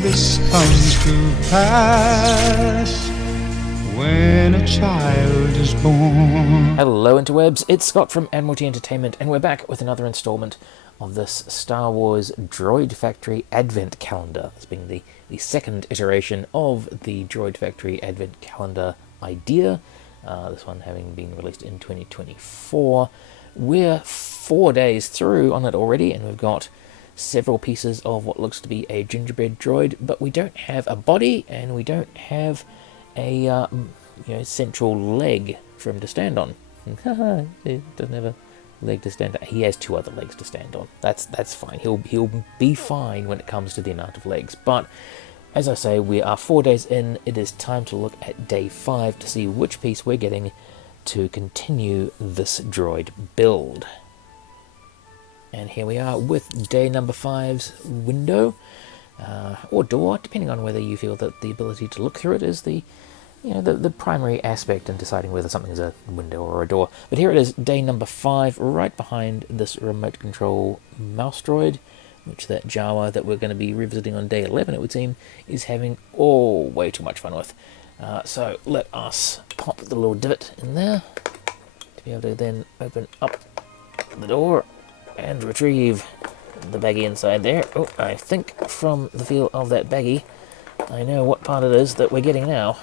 this comes to pass when a child is born. Hello interwebs, it's Scott from Admiralty Entertainment, and we're back with another installment of this Star Wars Droid Factory Advent Calendar. This being the second iteration of the Droid Factory Advent Calendar idea, this one having been released in 2024. We're 4 days through on it already, and we've got several pieces of what looks to be a gingerbread droid, but we don't have a body, and we don't have a central leg for him to stand on. He doesn't have a leg to stand on. He has two other legs to stand on. That's fine. He'll be fine when it comes to the amount of legs. But as I say, we are 4 days in. It is time to look at day 5 to see which piece we're getting to continue this droid build. And here we are with day number 5's window, or door, depending on whether you feel that the ability to look through it is the primary aspect in deciding whether something is a window or a door. But here it is, day number 5, right behind this remote control mouse droid, which that Jawa that we're going to be revisiting on day 11, it would seem, is having way too much fun with. So let us pop the little divot in there to be able to then open up the door and retrieve the baggie inside there. Oh, I think from the feel of that baggie, I know what part it is that we're getting now.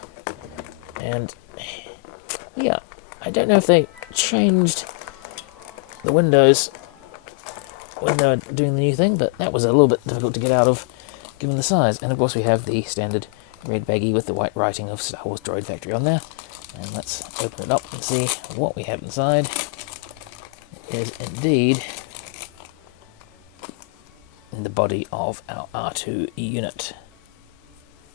And yeah, I don't know if they changed the windows when they were doing the new thing, but that was a little bit difficult to get out of given the size. And of course we have the standard red baggie with the white writing of Star Wars Droid Factory on there. And let's open it up and see what we have inside. It is indeed the body of our R2 unit.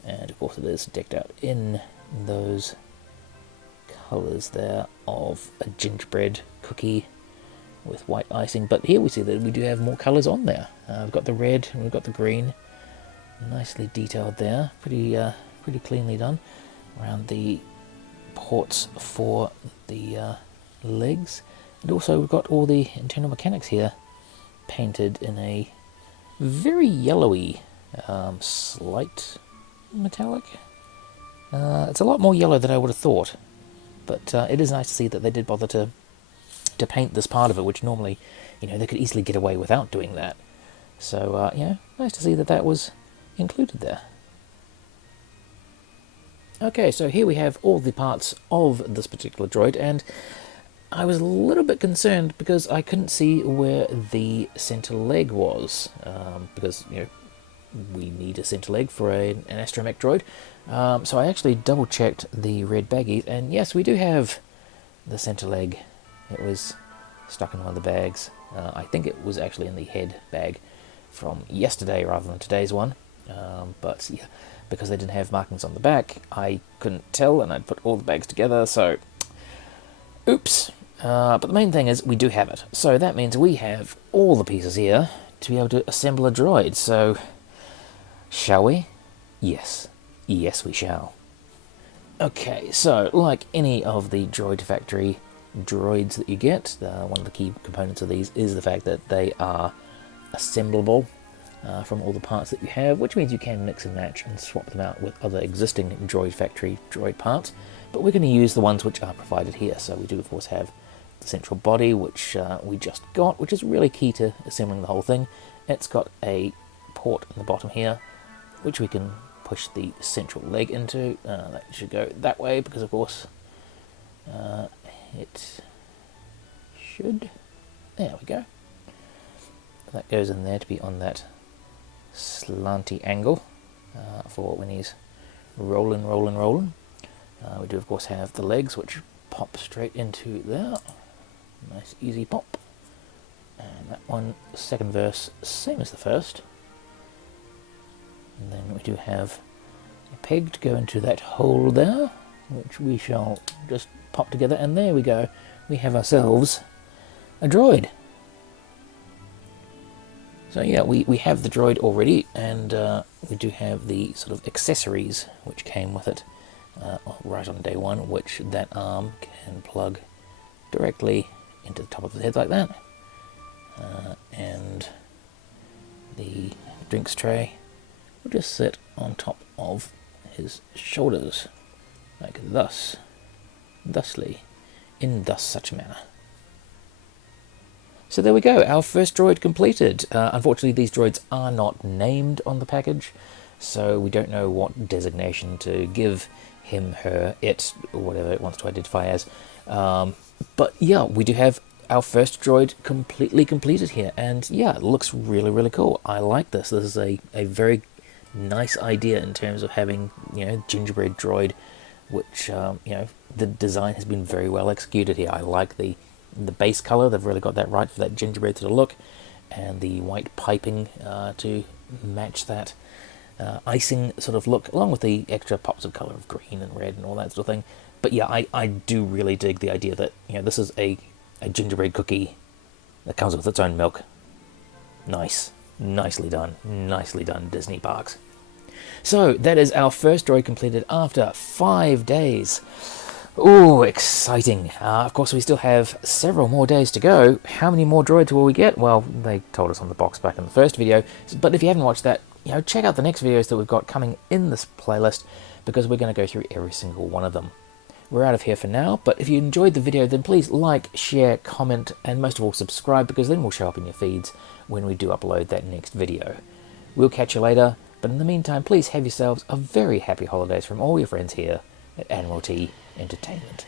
And of course it is decked out in those colours there of a gingerbread cookie with white icing. But here we see that we do have more colours on there. We've got the red and we've got the green. Nicely detailed there. Pretty cleanly done. Around the ports for the legs. And also we've got all the internal mechanics here painted in a very yellowy, slight metallic. It's a lot more yellow than I would have thought, but it is nice to see that they did bother to paint this part of it, which normally, they could easily get away without doing that. So, nice to see that that was included there. Okay, so here we have all the parts of this particular droid, and I was a little bit concerned because I couldn't see where the center leg was, because, we need a center leg for an astromech droid. So I actually double checked the red baggies, and yes, we do have the center leg. It was stuck in one of the bags. I think it was actually in the head bag from yesterday rather than today's one. But yeah, because they didn't have markings on the back, I couldn't tell, and I'd put all the bags together, so oops. But the main thing is we do have it. So that means we have all the pieces here to be able to assemble a droid. So shall we? Yes. Yes, we shall. Okay, so like any of the Droid Factory droids that you get, one of the key components of these is the fact that they are assemblable from all the parts that you have, which means you can mix and match and swap them out with other existing Droid Factory droid parts. But we're going to use the ones which are provided here. So we do, of course, have the central body, which we just got, which is really key to assembling the whole thing. It's got a port in the bottom here, which we can push the central leg into. That should go that way because, of course, it should. There we go. That goes in there to be on that slanty angle for when he's rolling. We do, of course, have the legs, which pop straight into there. Nice, easy pop. And that one, second verse, same as the first. And then we do have a peg to go into that hole there, which we shall just pop together, and there we go. We have ourselves a droid. So yeah, we have the droid already, and we do have the sort of accessories which came with it right on day 1, which that arm can plug directly into the top of the head like that. And the drinks tray will just sit on top of his shoulders, like thusly, in thus such a manner. So there we go, our first droid completed. Unfortunately, these droids are not named on the package, so we don't know what designation to give him, her, it, or whatever it wants to identify as. But yeah, we do have our first droid completely completed here, and yeah, it looks really, really cool. I like this. This is a very nice idea in terms of having, gingerbread droid, which, the design has been very well executed here. I like the base color. They've really got that right for that gingerbread sort of look, and the white piping to match that icing sort of look, along with the extra pops of color of green and red and all that sort of thing. But yeah, I do really dig the idea that this is a gingerbread cookie that comes with its own milk. Nicely done, Disney Parks. So that is our first droid completed after 5 days. Ooh, exciting. Of course, we still have several more days to go. How many more droids will we get? Well, they told us on the box back in the first video. But if you haven't watched that, check out the next videos that we've got coming in this playlist, because we're going to go through every single one of them. We're out of here for now, but if you enjoyed the video, then please like, share, comment, and most of all subscribe, because then we'll show up in your feeds when we do upload that next video. We'll catch you later, but in the meantime, please have yourselves a very happy holidays from all your friends here at Admiralty Entertainment.